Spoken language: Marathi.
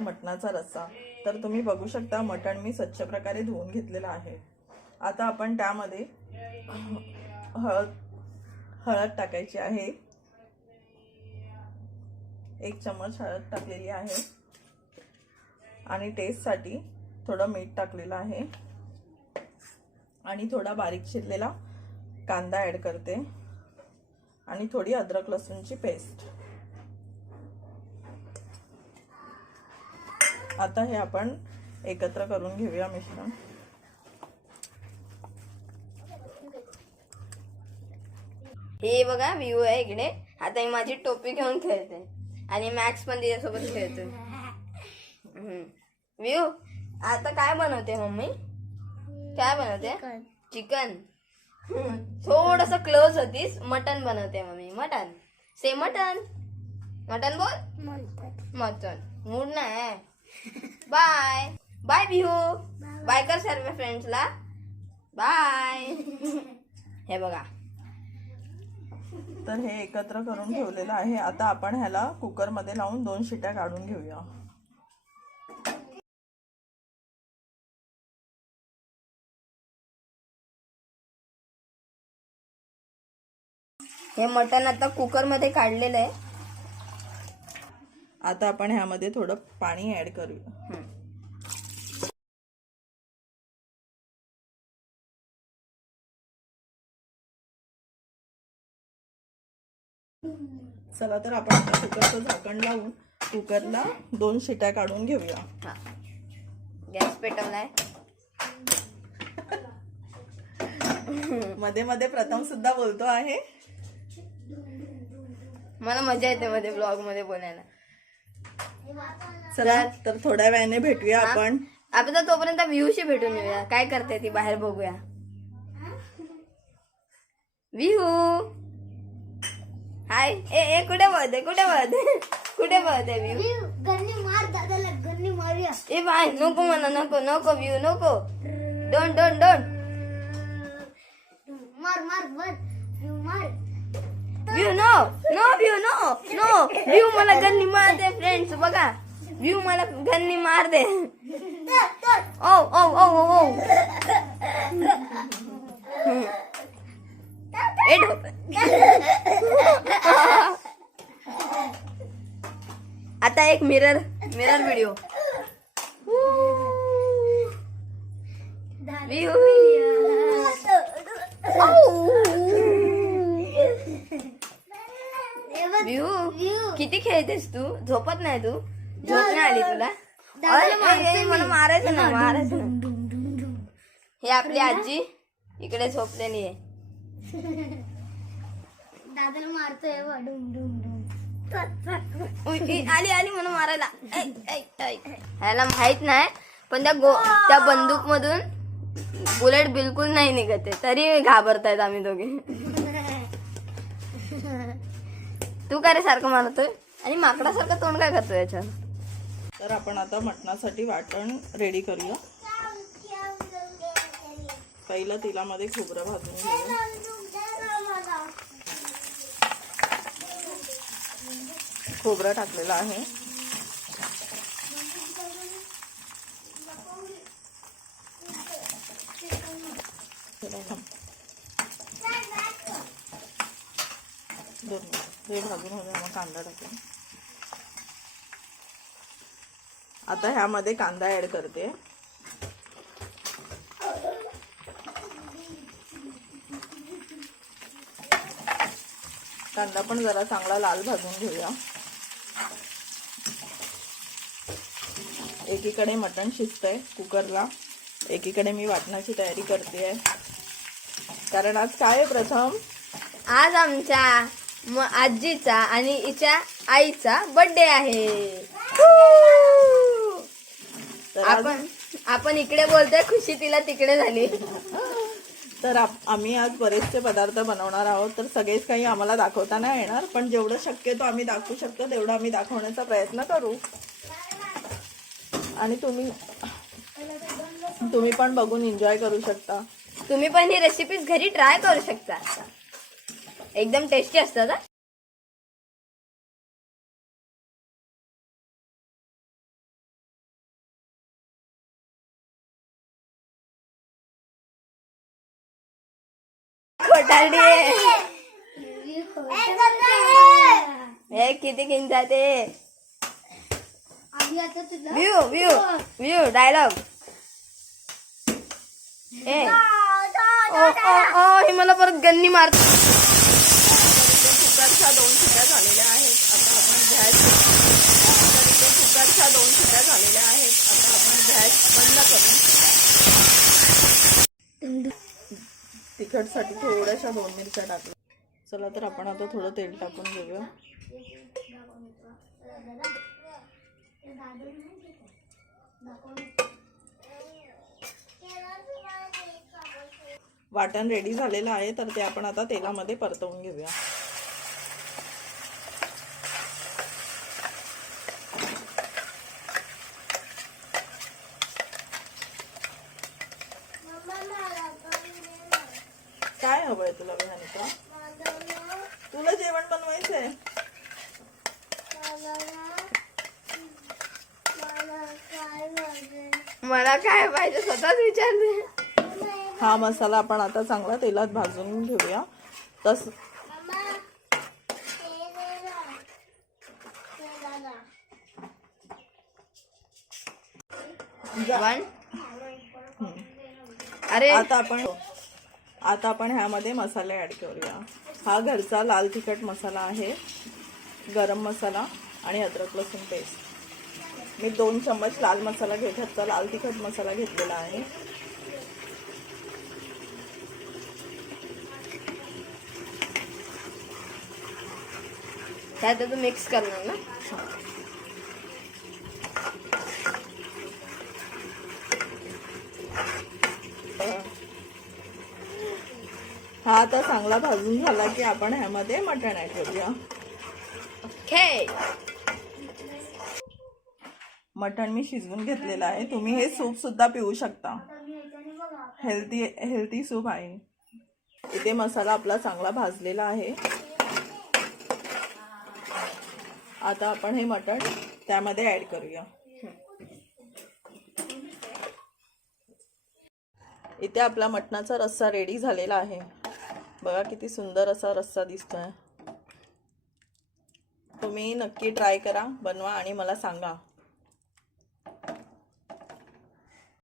मटणाचा रस्सा. तर तुम्ही बघू शकता मटण मी स्वच्छ प्रकारे धुवून घेतलेलं आहे. आता आपण त्यामध्ये हळद हळद टाकायची आहे. एक चमच हळद टाकलेली आहे. आणि टेस्टसाठी थोडं मीठ टाकलेलं आहे. आणि थोडा बारीक चिरलेला कांदा ॲड करते. आणि थोडी अद्रक लसूणची पेस्ट आता हे आपण एकत्र करून घेऊया मिश्रण. हे बघा व्ह्यू आहे इकडे. आता मी माझी टोपी घेऊन खेळते. आणि मॅक्स पण तिच्यासोबत खेळतोय व्ह्यू आता काय बनवते मम्मी? काय बनवते? चिकन. थोडस क्लोज होतीस मटन बनवते मम्मी. मटन से मटन मटन बोल. मटन मूड नाही बाय बाय बिहू बाय कर सर्व फ्रेंड्सला बाय हे बघा. तर हे एकत्र करून ठेवलेलं आहे. आता आपण ह्याला कुकरमध्ये लावून दोन शिट्या काढून घेऊया. हे मटण आता कुकरमध्ये काढलेलं आहे. आता आपण ह्यामध्ये थोडं पाणी ऍड करूया. चला तर आपण कुकरचं झाकण लावून कुकरला दोन शिट्या काढून घेऊया. गॅस पेटवलाय. मध्ये मध्ये प्रथम सुद्धा बोलतो आहे. मला मजा येते मध्ये ब्लॉगमध्ये बोलायला. चला तर थोड्या वेळाने भेटूया आपण. आपण तर तोपर्यंत व्ह्यूशी भेटून येऊया. काय करते ती बाहेर बघूया. विहू. हाय. ए ए कुठे बघते कुठे बघते कुठे बघते विहू? गन्नी मार दादाला गन्नी मारूया. ए बाय नको म्हणा नको नको व्ह्यू नको. डोंट डोंट डोंट मार मार मार view no no view no no view मला गन्नी मारते फ्रेंड्स बघा. व्ह्यू मला गन्नी मारते. ओ ओ ओ ओ ओ ए ढोप. आता एक मिरर मिरर व्हिडिओ व्ह्यू खेळतेस तू? झोपत नाही तू? झोप नाही आली तुला? अरे, अरे, मला मारायचं ना मारायचं ना. हे आपली आजी इकडे झोपलेली आहे. दादाला मारतोय व डुम डुम डुम. उई, उई, आली आली म्हणून मारायला. ऐ, ऐ, ऐ. ह्याला माहीत नाही पण त्या गो त्या बंदूक मधून बुलेट बिलकुल नाही निघते. तरी घाबरतायत आम्ही दोघे. तू काय रे सारखं मारतोय? आणि माकडासारखं तोंड काय करतो याच्यात? तर आपण आता मटणासाठी वाटण रेडी करूया. पहिलं तेलामध्ये खोबरं भाजून घेऊया. खोबरं टाकलेलं आहे. दोन हे भाजून होते मग कांदा टाकून आता ह्यामध्ये कांदा ऍड करते. कांदा पण जरा चांगला लाल भाजून घेऊया. एकीकडे मटण शिजतंय कुकरला. एकीकडे मी वाटणाची तयारी करते कारण आज काय आहे प्रथम? आज आमच्या आजीचा आणि हिच्या आईचा बर्थडे आहे. आपण आपण इकडे बोलतोय खुशी तिला तिकडे झाली. तर आम्ही आज बरेचसे पदार्थ बनवणार आहोत तर सगळेच काही आम्हाला दाखवता नाही येणार पण जेवढं शक्यतो आम्ही दाखवू शकतो तेवढं आम्ही दाखवण्याचा प्रयत्न करू. आणि तुम्ही तुम्ही पण बघून एन्जॉय करू शकता. तुम्ही पण ही रेसिपीज घरी ट्राय करू शकता. एकदम टेस्टी असतात खोटारडी आहे. हे किती किंच ते आम्ही आता तुला व्ह्यू व्ह्यू व्ह्यू डायलॉग ए. ओ ओ ओ हे मला परत गन्नी मारत कुकरच्या दोन शिट्या झालेल्या आहेत. आता आपण गॅस कुकरच्या दोन शिट्या झालेल्या आहेत. आता आपण गॅस बंद करू. तिखटसाठी थोड्याशा दोन मिरच्या टाकल्या. चला तर आपण आता थोडं तेल टाकून घेऊया. वाटण रेडी झालेलं आहे तर ते आपण आता तेलामध्ये परतवून घेऊया. काय हवंय तुला विहानिका तुला जेवण बनवायचंय? मला काय पाहिजे? स्वतःच विचारते हा मसाला आपण आता चांगला तेलात भाजून घेऊया. तस अरे आता आपण आता आपण ह्यामध्ये मसाले ऍड करूया. हा घरचा लाल तिखट मसाला आहे. गरम मसाला आणि अद्रक लसूण पेस्ट मी दोन चम्मच लाल मसाला घेत घरचा लाल तिखट मसाला घेतलेला आहे. त्यात तू मिक्स करणार ना? हा. आता चांगला भाजून झाला की आपण ह्यामध्ये मटण ऍड करूया. ओके मटण मी शिजवून घेतलेलं आहे. तुम्ही हे सूप सुद्धा पिऊ शकता. हेल्दी हेल्दी सूप आहे. इथे मसाला आपला चांगला भाजलेला आहे. आता आपण हे मटण त्यामध्ये ऍड करूया. इथे आपला मटणाचा रस्सा रेडी झालेला आहे. बघा किती सुंदर असा रस्सा दिसतोय. तुम्ही नक्की ट्राय करा बनवा आणि मला सांगा.